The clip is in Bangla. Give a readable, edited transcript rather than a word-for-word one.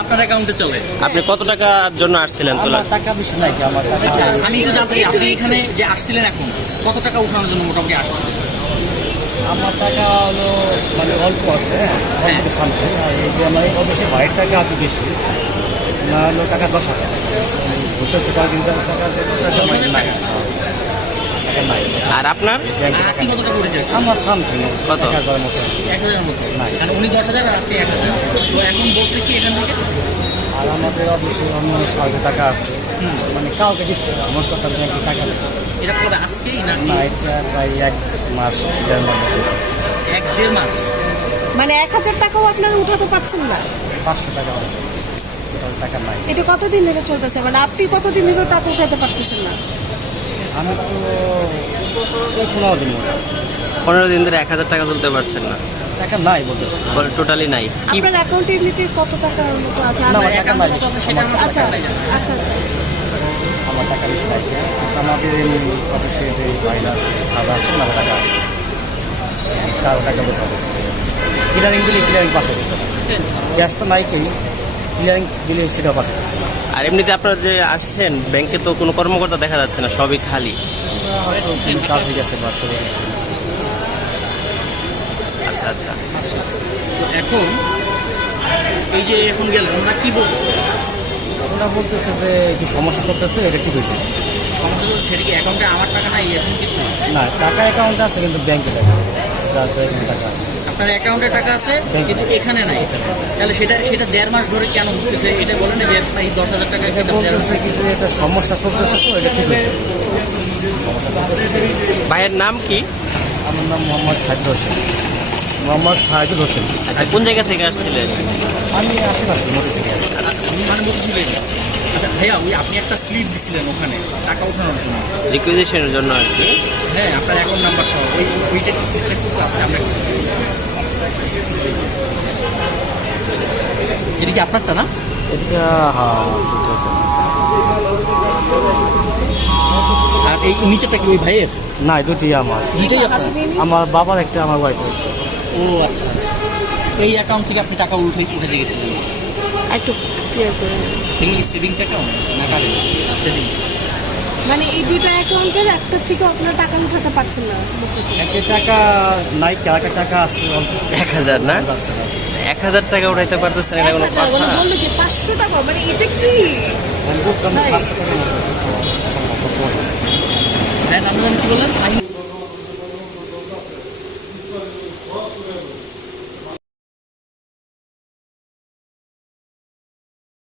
আপনার অ্যাকাউন্টে চলে। আপনি কত টাকার জন্য আসছিলেন তোলা? আমার টাকা বেশি নাই কি আমার টাকা। আচ্ছা, আমি একটু জানতে চাই আপনি এখানে যে আসছিলেন এখন কত টাকা উঠানোর জন্য মোটামুটি আসছিলেন? আমার টাকা হলো মানে অল্প আছে, হ্যাঁ অল্প সামথিং। আর এই যে আমার অবশ্যই ভাইয়ের টাকা আর কি বেশি, আমার হলো টাকা 10,000 বুঝতেছে টাকা কিন্তু টাকা নাই, টাকা নাই। আর আপনার আর আপনি কত টাকা উঠে যাচ্ছেন? আমার সামথিং কত? 1,000 মতো। 1,000 মতো। নাই। মানে উনি 10,000 আর আপনি 1,000। তো এখন বলছে কি এখান থেকে আর আমাদের অবশ্যই অন্য সরকারি টাকা আছে, মানে কাউকে দিচ্ছে না, আমার কথা ব্যাংকে টাকা নেই। এটা করে আজকেই না না, এটা প্রায় 1 মাস 1.5 মাস হবে। 1-1.5 মাস? মানে 1,000 টাকাও আপনারা উঠাতে পারছেন না? 500 টাকা আছে, টোটাল টাকা নাই। এটা কতদিন ধরে চলতেছে? মানে আপনি কতদিন ধরে টাকা উঠাতে পারতেছেন না? আমি তো 15 দিন মতো 15 দিন ধরে 1,000 টাকা তুলতে পারছেন না? টাকা নাই বলতেছে। টোটালি নাই কি? আপনার অ্যাকাউন্টে এমনিতে কত টাকার মতো আছে? না, আপনার আমার টাকা নাই। কত আছে সেটা আমরা আচ্ছা টাকা নাই জানি। আচ্ছা আচ্ছা। আমার টাকা বেশি নাই। আমাদের এমনি অবশ্যই যে ভাইরা আছে, সাদা আছে, ওনার টাকা আছে, কারো টাকা বলতে আছে। ক্লিয়ারিং দিলে ক্লিয়ারিং পাশে গেছে, ক্যাশ তো নাই কেউ, ক্লিয়ারিং দিলে সেটাও পাশে গেছে। আর এমনিতে আপনারা যে আসছেন ব্যাংকে তো কোনো কর্মকর্তা দেখা যাচ্ছে না, সবই খালি। কাজে গেছে বা চলে গেছে। আচ্ছা আচ্ছা। তো এখন এই যে এখন গেলেন ওরা কি বলতেছে? ওরা বলতেছে যে কি সমস্যা চলতেছে, এটা ঠিক হয়েছে। সমস্যা হচ্ছে সেটা কি অ্যাকাউন্টে আমার টাকা নাই এখন কিছু না? না, টাকা অ্যাকাউন্টে আছে কিন্তু ব্যাংকে টাকা, যার এখানে টাকা আছে। আপনার অ্যাকাউন্টে টাকা আছে কিন্তু এখানে নাই, তাহলে সেটা 1.5 মাস ধরে কেন হচ্ছে এটা বলেন যে এই 10,000 টাকা এটা বলতেছে কিন্তু এটা সমস্যা চলতেছে, তো এটা ঠিক হয়েছে। ভাইয়ের নাম কি? আমার নাম মোহাম্মদ সাইদুল হোসেন। মোহাম্মদ সাইদুল হোসেন। আচ্ছা, কোন জায়গা থেকে আসছিলেন? আমি আশেপাশে মোটর থেকে আসি। মানে বলছিলেন। আচ্ছা ভাইয়া, ওই আপনি একটা স্লিপ দিছিলেন ওখানে টাকা ওঠানোর জন্য, রিকুইজিশনের জন্য আর কি। হ্যাঁ আপনার অ্যাকাউন্ট নাম্বার সহ ওইটা স্লিপটা একটু আছে আমরা এটা কি আপনারটা না? এটা হ্যাঁ দুটো। আর এই নিচেরটা কি ওই ভাইয়ের? না, দুটি আমার। দুটোই আপনার? আমার বাবার একটা, আমার ওয়াইফের। ও আচ্ছা, এই অ্যাকাউন্ট থেকে আপনি টাকা উঠে গেছিলেন? একটু ক্লিয়ার করে নিন। এগুলো কি সেভিংস অ্যাকাউন্ট না কারেন্ট? সেভিংস। মানে এই দুইটা অ্যাকাউন্টের একটা থেকে আপনারা টাকা উঠাতে পারছেন না? একটা টাকা নাই, একটা টাকা আছে অল্প। 1,000 না? 1,000 টাকা উঠাইতে পারতেছেন, এটা কোনো 1,000 কথা? বললো যে 500 টাকা, মানে এটা কি? আমি বললাম ভাই। 700 টাকা মতো। হ্যাঁ, আপনি কি বললেন?